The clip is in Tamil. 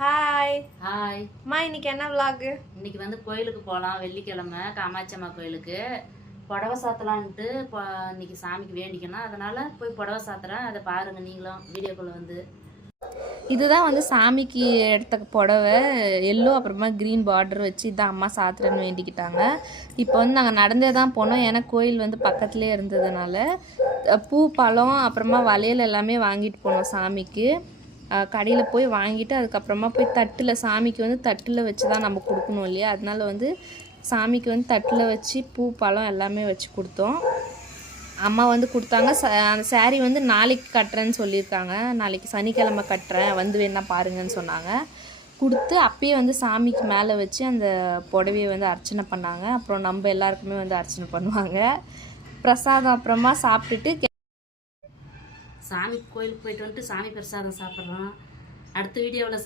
ஹாய் ஹாய் அம்மா, இன்னைக்கு என்ன vlog? இன்னைக்கு வந்து கோயிலுக்கு போகலாம். வெள்ளிக்கிழமை காமாட்சி அம்மா கோயிலுக்கு புடவை சாத்தலான்ட்டு இன்னைக்கு சாமிக்கு வேண்டிக்கணும். அதனால போய் புடவை சாத்துறேன். அதை பாருங்க நீங்களும் வீடியோக்குள்ள வந்து. இதுதான் வந்து சாமிக்கு எடுத்த புடவை எல்லோ அப்புறமா க்ரீன் பார்டர் வச்சு இதான் அம்மா சாத்துறேன்னு வேண்டிக்கிட்டாங்க. இப்போ வந்து நாங்கள் நடந்தே தான் போனோம். ஏன்னா கோயில் வந்து பக்கத்துலேயே இருந்ததுனால பூ பழம் அப்புறமா வளையல் எல்லாமே வாங்கிட்டு போனோம் சாமிக்கு. கடையில் போய் வாங்கிட்டு அதுக்கப்புறமா போய் தட்டில் சாமிக்கு வந்து தட்டில் வச்சு தான் நம்ம கொடுக்கணும் இல்லையா, அதனால வந்து சாமிக்கு வந்து தட்டில் வச்சு பூ பழம் எல்லாமே வச்சு கொடுத்தோம். அம்மா வந்து கொடுத்தாங்க. அந்த சாரீ வந்து நாளைக்கு கட்டுறேன்னு சொல்லியிருக்காங்க. நாளைக்கு சனிக்கிழமை கட்டுறேன், வந்து வேணா பாருங்கன்னு சொன்னாங்க. கொடுத்து அப்பயே வந்து சாமிக்கு மேலே வச்சு அந்த புடவையை வந்து அர்ச்சனை பண்ணாங்க. அப்புறம் நம்ம எல்லாருக்குமே வந்து அர்ச்சனை பண்ணுவாங்க. பிரசாதம் அப்புறமா சாப்பிட்டுட்டு சாமி கோயிலுக்கு போயிட்டு வந்துட்டு சாமி பிரசாதம் சாப்பிட்றோம். அடுத்த வீடியோவில்